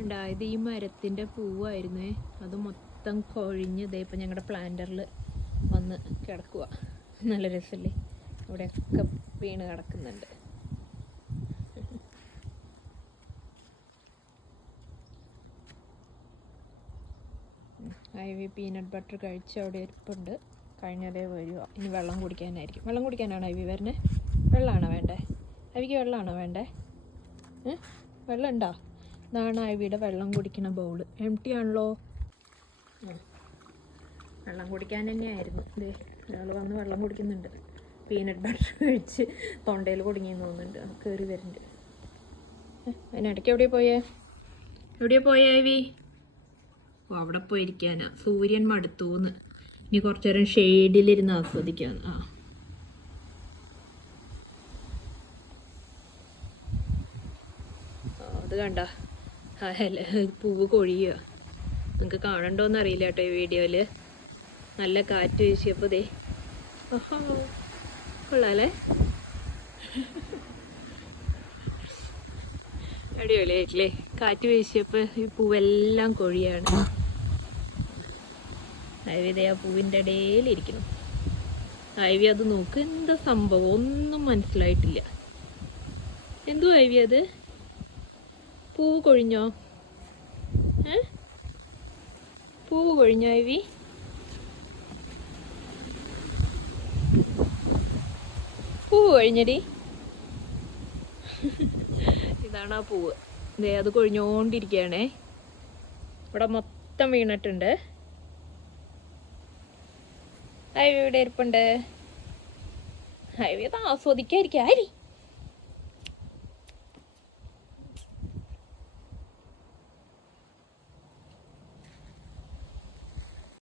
ഉണ്ടായത് ഈ മരത്തിൻ്റെ പൂവായിരുന്നേ. അത് മൊത്തം കൊഴിഞ്ഞ് ഇതേ ഇപ്പം ഞങ്ങളുടെ പ്ലാന്ററിൽ വന്ന് കിടക്കുക. നല്ല രസമല്ലേ? ഇവിടെയൊക്കെ വീണ് കിടക്കുന്നുണ്ട്. ഐവി പീനട്ട് ബട്ടർ കഴിച്ച് അവിടെ ഇരിപ്പുണ്ട്. കഴിഞ്ഞതേ വരുമോ. ഇനി വെള്ളം കുടിക്കാനായിരിക്കും. വെള്ളം കുടിക്കാനാണോ ഐവി വരണേ? വെള്ളമാണോ വേണ്ടേ? ഐവിക്ക് വെള്ളമാണോ വേണ്ടേ? വെള്ളം ഉണ്ടോ? ഇതാണ് ഐവിയുടെ വെള്ളം കുടിക്കണ ബൗള്. എം ടി ആണല്ലോ. വെള്ളം കുടിക്കാൻ തന്നെയായിരുന്നു. ഇതേ ഒരാൾ വന്ന് വെള്ളം കുടിക്കുന്നുണ്ട്. പീനട്ട് ബട്ടർ കഴിച്ച് തൊണ്ടയിൽ കുടുങ്ങിയെന്ന് തോന്നുന്നുണ്ട്. കയറി വരുന്നുണ്ട്. അതിനിടയ്ക്ക് എവിടെയാണ് പോയേ? എവിടെയാണ് പോയേ ഐവി? ഓ, അവിടെ പോയിരിക്കാനാ. സൂര്യൻ മടുത്തൂന്ന്. ഇനി കുറച്ചു നേരം ഷെയ്ഡിലിരുന്ന് ആസ്വദിക്കാന്ന്. അത് കണ്ട പൂവ് കൊഴിയുക. നിങ്ങൾക്ക് കാണണ്ടോന്ന് അറിയില്ല കേട്ടോ ഈ വീഡിയോയില്. നല്ല കാറ്റ് വീശിയപ്പോൾ ദേ കൊള്ളാല്ലേ? അടിപൊളിയായിട്ടില്ലേ? കാറ്റ് വീശിയപ്പോൾ ഈ പൂവെല്ലാം കൊഴിയാണ്. ഐവി ആ പൂവിൻ്റെ ഇടയിലിരിക്കുന്നു. ഐവി അത് നോക്ക്. എന്താ സംഭവം ഒന്നും മനസ്സിലായിട്ടില്ല. എന്തോ ഐവി അത്? പൂവ് കൊഴിഞ്ഞോ? പൂവ് കൊഴിഞ്ഞോ ഐവി? പൂവ് കൊഴിഞ്ഞടി. ഇതാണ് ആ പൂവ്. ദേ അത് കൊഴിഞ്ഞോണ്ടിരിക്കുകയാണേ. ഇവിടെ മൊത്തം വീണിട്ടുണ്ട്. ഐവി ഇവിടെ ഇരിപ്പുണ്ട്. ഐവി അത് ആസ്വദിക്കായിരിക്കും.